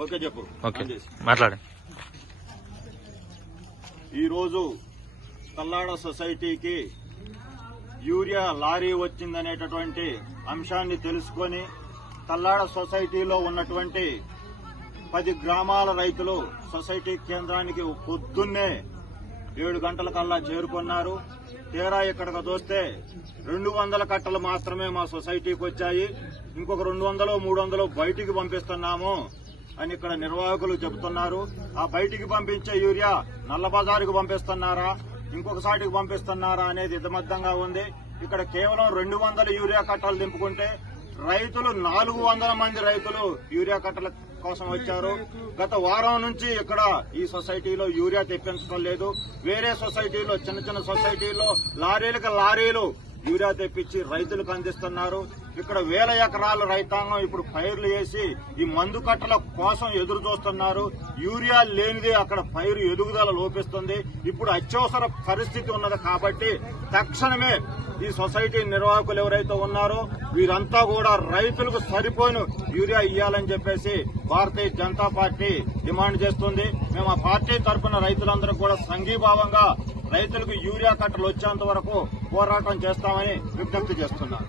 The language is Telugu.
ఓకే చెప్పు. ఓకే. మాట్లాడండి ఈరోజు కల్లాడ సొసైటీకి యూరియా లారీ వచ్చిందనేటటువంటి అంశాన్ని తెలుసుకొని కల్లాడ సొసైటీలో ఉన్నటువంటి పది గ్రామాల రైతులు సొసైటీ కేంద్రానికి పొద్దున్నే ఏడు గంటల కల్లా చేరుకున్నారు. తీరా ఇక్కడికి చూస్తే రెండు వందల కట్టలు మాత్రమే మా సొసైటీకి వచ్చాయి. ఇంకొక రెండు వందలు మూడు వందలు బయటికి పంపిస్తున్నాము. అని ఇక్కడ నిర్వాహకులు చెబుతున్నారు. ఆ బయటికి పంపించే యూరియా నల్ల బజారుకు పంపిస్తున్నారా? ఇంకొకసారికి పంపిస్తున్నారా అనేది ఇదమద్దంగా ఉంది. ఇక్కడ కేవలం రెండు వందల యూరియా కట్టలు దింపుకుంటే రైతులు నాలుగు వందల మంది రైతులు యూరియా కట్టల కోసం వచ్చారు. గత వారం నుంచి ఇక్కడ ఈ సొసైటీలో యూరియా తెప్పించడం లేదు. వేరే సొసైటీలో చిన్న చిన్న సొసైటీలో లారీలకు లారీలు యూరియా తెప్పించి రైతులకు అందిస్తున్నారు. ఇక్కడ వేల ఎకరాల రైతాంగం ఇప్పుడు పైర్లు వేసి ఈ మందు కట్టల కోసం ఎదురు చూస్తున్నారు. యూరియా లేనిదే అక్కడ పైరు ఎదుగుదల లోపిస్తుంది. ఇప్పుడు అత్యవసర పరిస్థితి ఉన్నది కాబట్టి తక్షణమే ఈ సొసైటీ నిర్వాహకులు ఎవరైతే ఉన్నారో వీరంతా కూడా రైతులకు సరిపోయిన యూరియా ఇవ్వాలని చెప్పేసి భారతీయ జనతా పార్టీ డిమాండ్ చేస్తుంది. మేము ఆ పార్టీ తరఫున రైతులందరూ కూడా సంఘీభావంగా రైతులకు యూరియా కట్టలు వచ్చేంత వరకు పోరాటం చేస్తామని విజ్ఞప్తి చేస్తున్నారు.